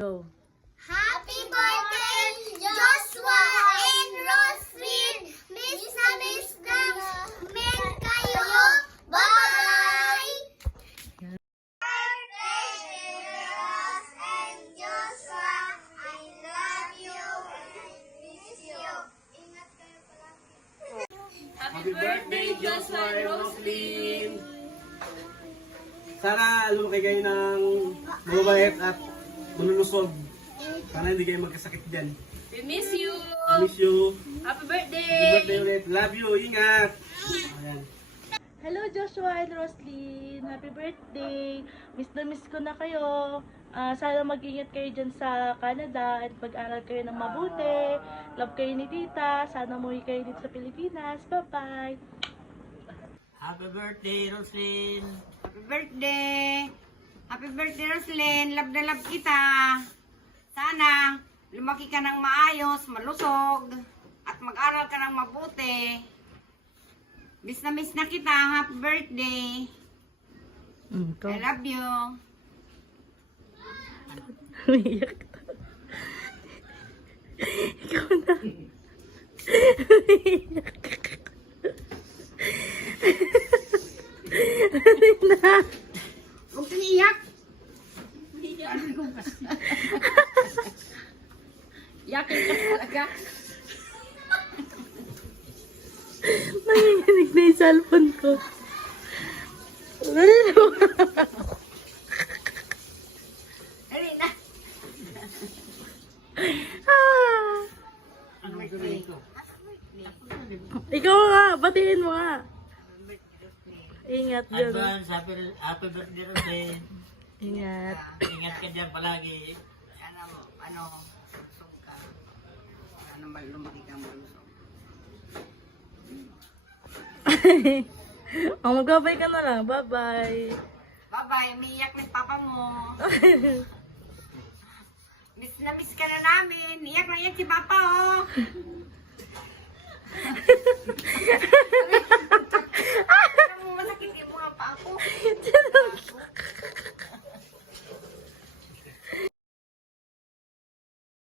Go. Happy birthday, Joshua and Roslyn! Miss na miss na men kayo! Bye! Birthday, Ros and Joshua! I love you and miss you! Ingat kayo palagi. Happy birthday, Joshua and Roslyn! Sana lumaki kayo ng mabait at malulusog. Sana hindi kayo magkasakit dyan. We miss you. Miss you. Happy Happy birthday. birthday ulit. Love you. Ingat. Ayan. Hello Joshua and Roslyn! Happy birthday! Miss na miss ko na kayo. Sana mag-ingat kayo dyan sa Canada at mag-aral kayo ng mabuti. Love kayo ni tita. Sana umuwi kayo dito sa Pilipinas. Bye-bye! Happy birthday, Roslyn! Happy birthday! Happy birthday, Roslyn! Love na love kita! Sana lumaki ka ng maayos, malusog, at mag-aral ka ng mabuti. Miss na kita. Happy birthday! I love you! Umiyak na. Ikaw na. Umiyak na. Huwag kang iyak! Yakin ka talaga. Nanginginig na yung cellphone ko. Dali na. Ah! Ano gagawin ko? Ikaw nga, batiin mo nga. Ingat yun. Advance, happy birthday, Roslyn! Ingat. Ingat ka dyan palagi. Malusog ka. Sana lumaki ka malusog. Magbabay ka na lang. Bye-bye. Bye-bye. Umiiyak ng papa mo. Miss na miss ka na namin. Iyak na iyak si papa, oh.